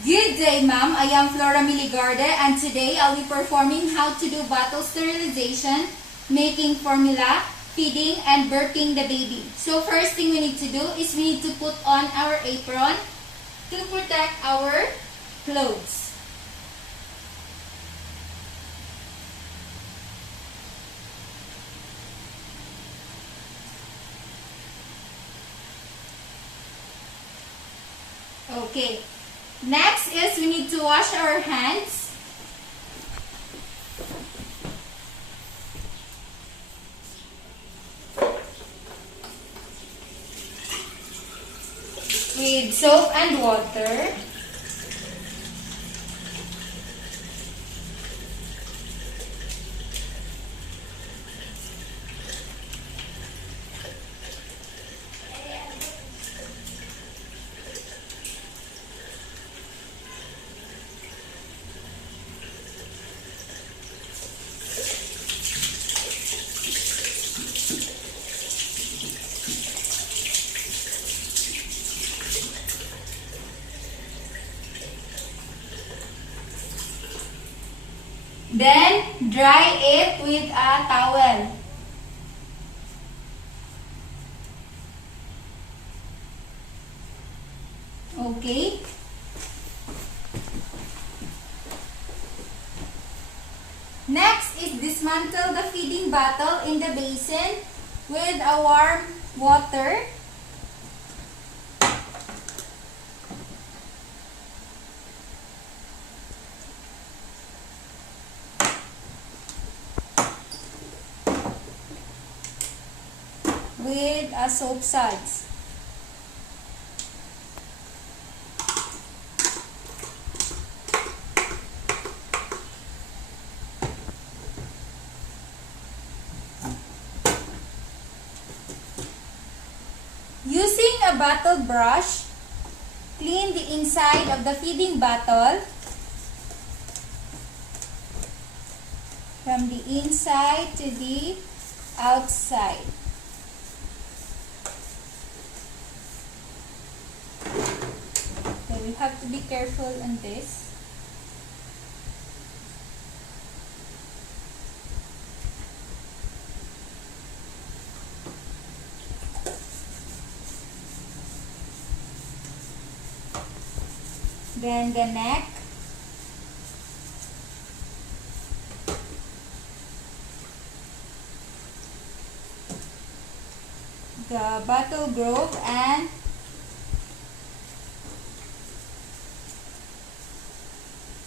Good day, ma'am. I am FLORA MAE Legarde, and today I'll be performing how to do bottle sterilization, making formula, feeding, and burping the baby. So first thing we need to do is we need to put on our apron to protect our clothes. Okay. Next is we need to wash our hands. With soap and water. Then, dry it with a towel. Okay. Next is dismantle the feeding bottle in the basin with a warm water. With a soap suds. Using a bottle brush, clean the inside of the feeding bottle from the inside to the outside. We have to be careful on this. Then the neck. The bottle groove and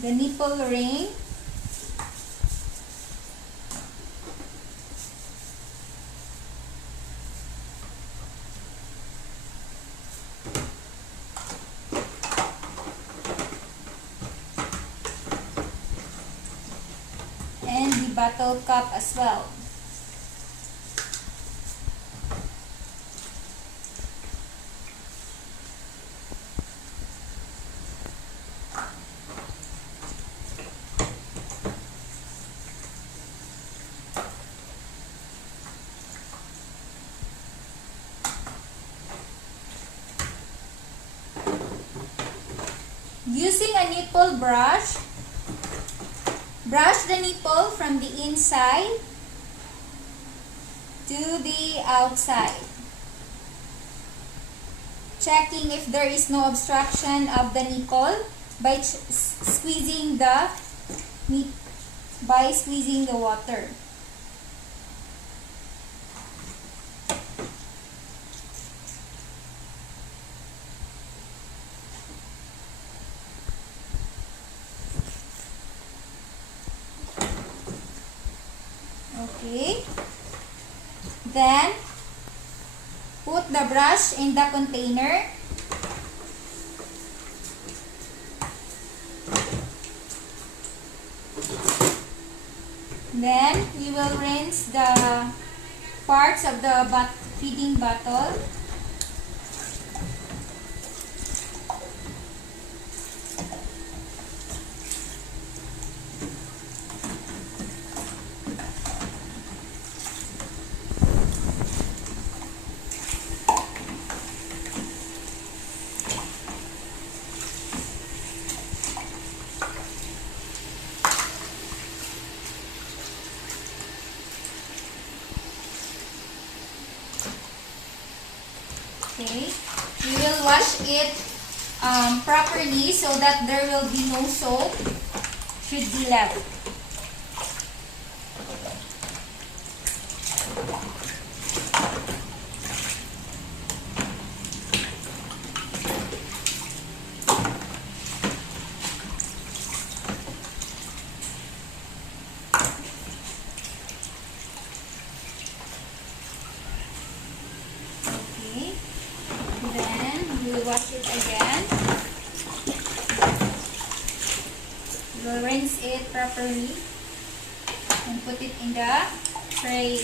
the nipple ring. And the bottle cup as well. Using a nipple brush, brush the nipple from the inside to the outside, checking if there is no obstruction of the nipple by squeezing the water. Okay. Then, put the brush in the container. Then, we will rinse the parts of the feeding bottle. it properly so that there will be no soap should be left. Wash it again. We'll rinse it properly and put it in the tray.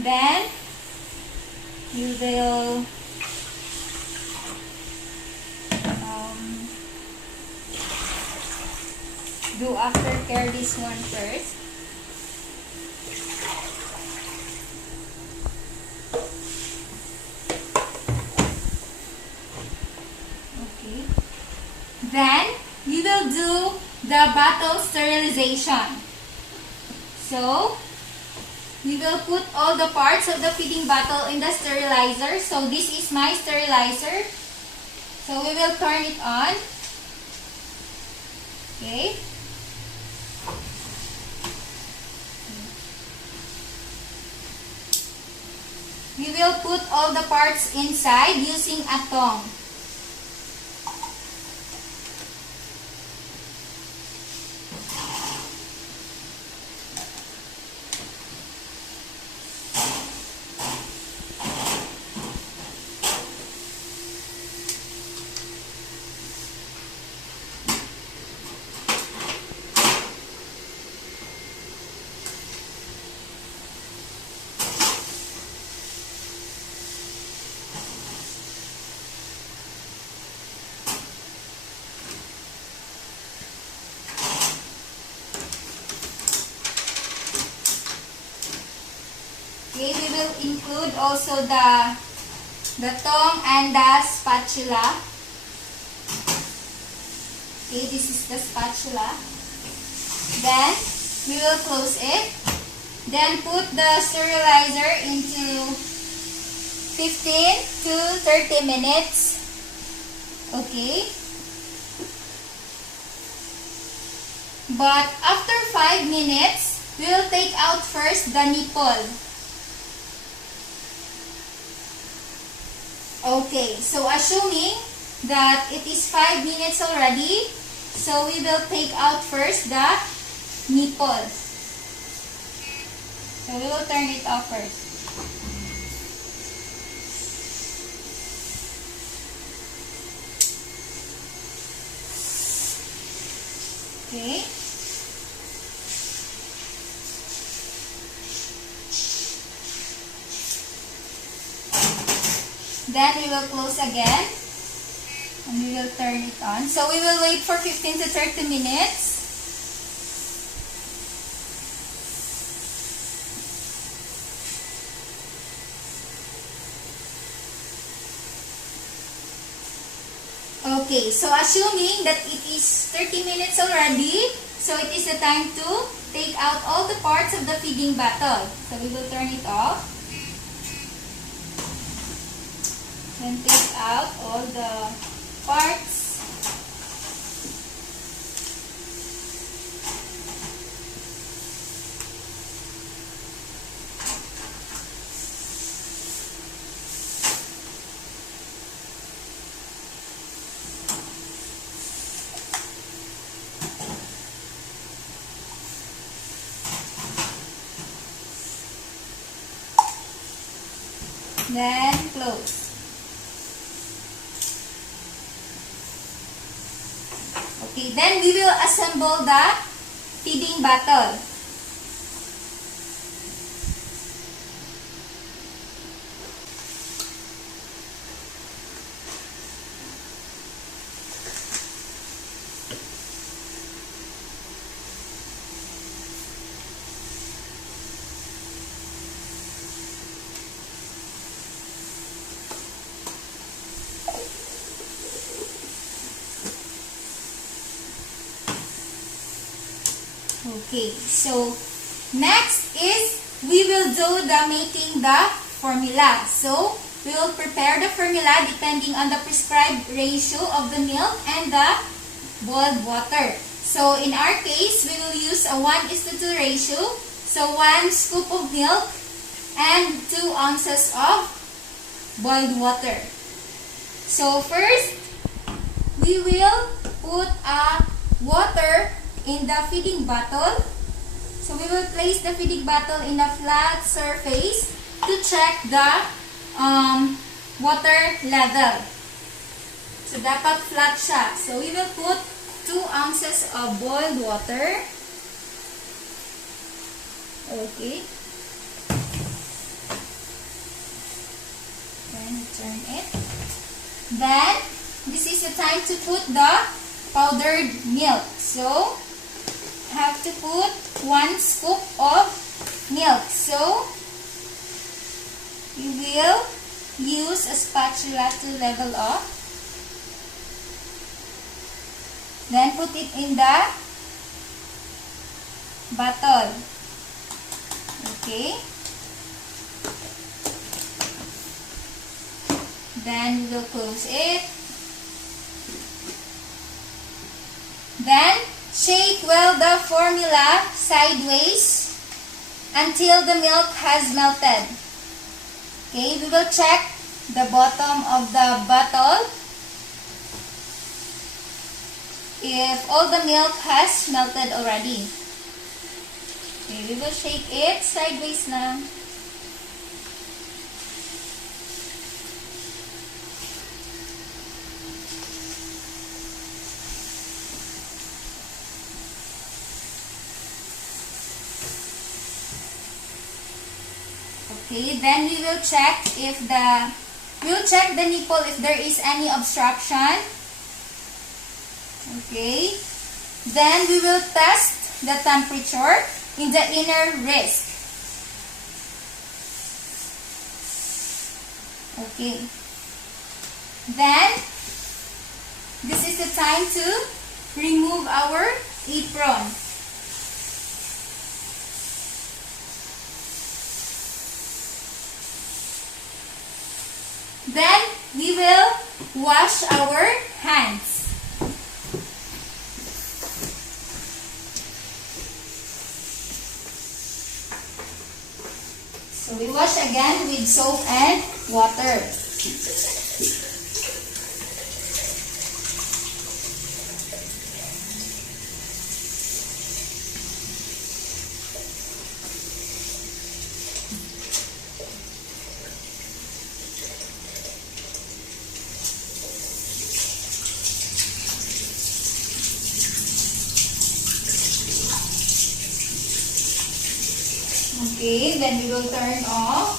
Then you will do aftercare this one first. Okay. Then you will do the bottle sterilization. So we will put all the parts of the feeding bottle in the sterilizer. So this is my sterilizer. So we will turn it on. Okay. We will put all the parts inside using a tongue. Okay, we will include also the tongue and the spatula. Okay, this is the spatula. Then we will close it. Then put the sterilizer into 15 to 30 minutes. Okay. But after 5 minutes, we will take out first the nipple. Okay, so assuming that it is 5 minutes already, so we will take out first the nipples. So we will turn it off first. Okay. Then we will close again and we will turn it on. So we will wait for 15 to 30 minutes. Okay, so assuming that it is 30 minutes already, so it is the time to take out all the parts of the feeding bottle. So we will turn it off. Then take out all the parts. Then close. Okay, then we will assemble the feeding bottle. Okay, so next is we will do the making the formula. So we will prepare the formula depending on the prescribed ratio of the milk and the boiled water. So in our case, we will use a 1:2 ratio. So 1 scoop of milk and 2 ounces of boiled water. So first, we will put water in the feeding bottle. So we will place the feeding bottle in a flat surface to check the water level. So dapat flat siya. So we will put 2 ounces of boiled water. Okay. Then turn it. Then this is the time to put the powdered milk. So have to put 1 scoop of milk. So we will use a spatula to level up. Then put it in the bottle. Okay. Then we will close it. Then shake well the formula sideways until the milk has melted. Okay, we will check the bottom of the bottle if all the milk has melted already. Okay, we will shake it sideways now. Okay, then we will check the nipple if there is any obstruction. Okay, then we will test the temperature in the inner wrist. Okay, then this is the time to remove our apron. Then we will wash our hands. So we wash again with soap and water. Okay, then we will turn off.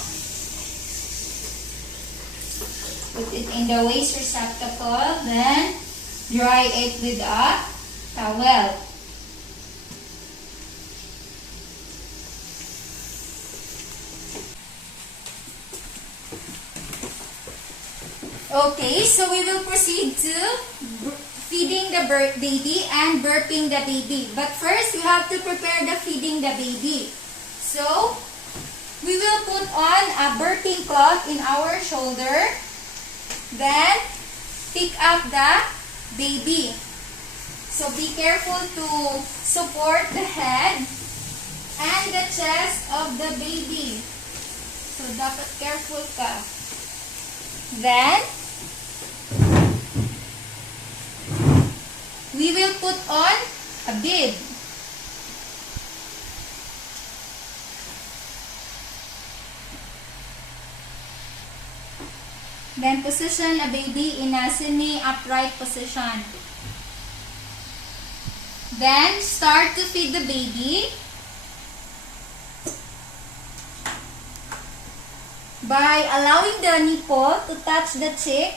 Put it in the waste receptacle, then dry it with a towel. Okay, so we will proceed to feeding the baby and burping the baby. But first, we have to prepare the feeding the baby. So, we will put on a burping cloth in our shoulder. Then, pick up the baby. So, be careful to support the head and the chest of the baby. So, dapat careful ka. Then, we will put on a bib. Then position a baby in a semi-upright position. Then start to feed the baby by allowing the nipple to touch the cheek.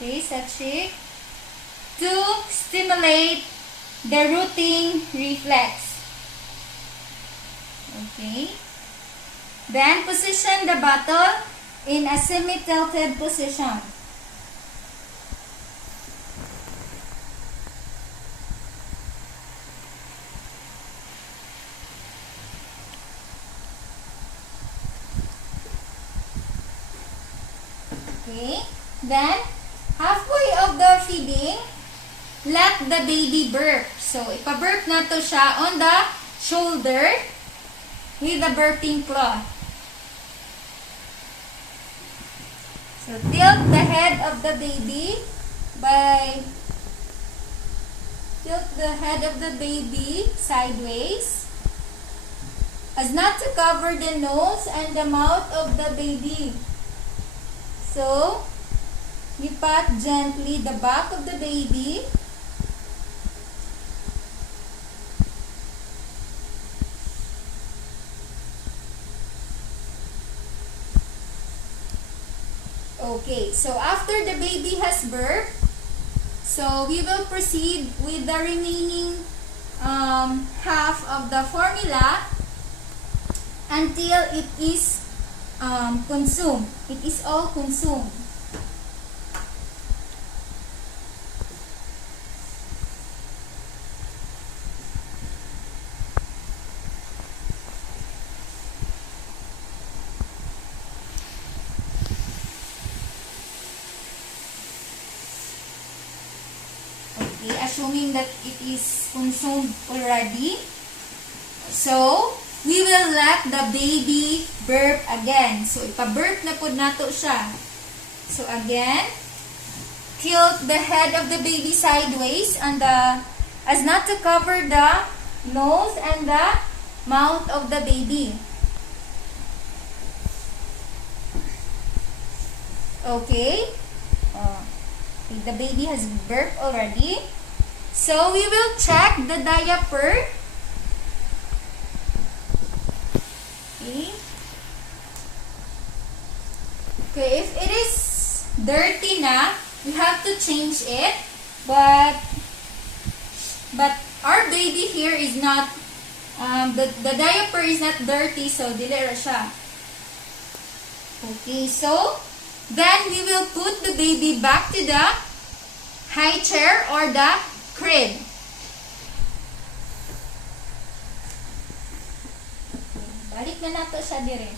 Okay, sa cheek, to stimulate the rooting reflex. Okay. Then position the bottle in a semi-tilted position. Okay. Then, halfway of the feeding, let the baby burp. So, ipa-burp na to siya on the shoulder with the burping cloth. So, tilt the head of the baby sideways as not to cover the nose and the mouth of the baby. So, we pat gently the back of the baby. Okay, so after the baby has burped, so we will proceed with the remaining half of the formula until it is consumed. It is all consumed. Okay, assuming that it is consumed already. So, we will let the baby burp again. So, ipa-burp na po nato siya. So, again, tilt the head of the baby sideways and as not to cover the nose and the mouth of the baby. Okay. The baby has burped already. So, we will check the diaper. Okay, if it is dirty na, we have to change it. But our baby here is not, the diaper is not dirty, so dili ra siya. Okay, so then we will put the baby back to the high chair or the crib. Balik na nato siya dire.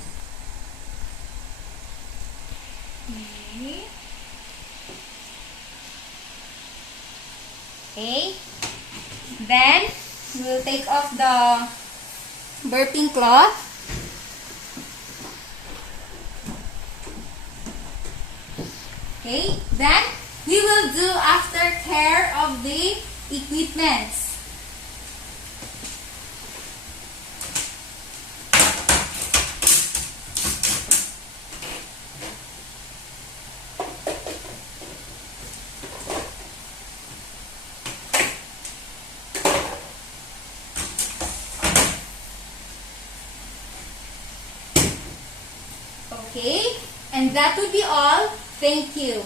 Okay. Then, we will take off the burping cloth. Okay. Then, we will do aftercare of the equipments. Okay, and that would be all. Thank you.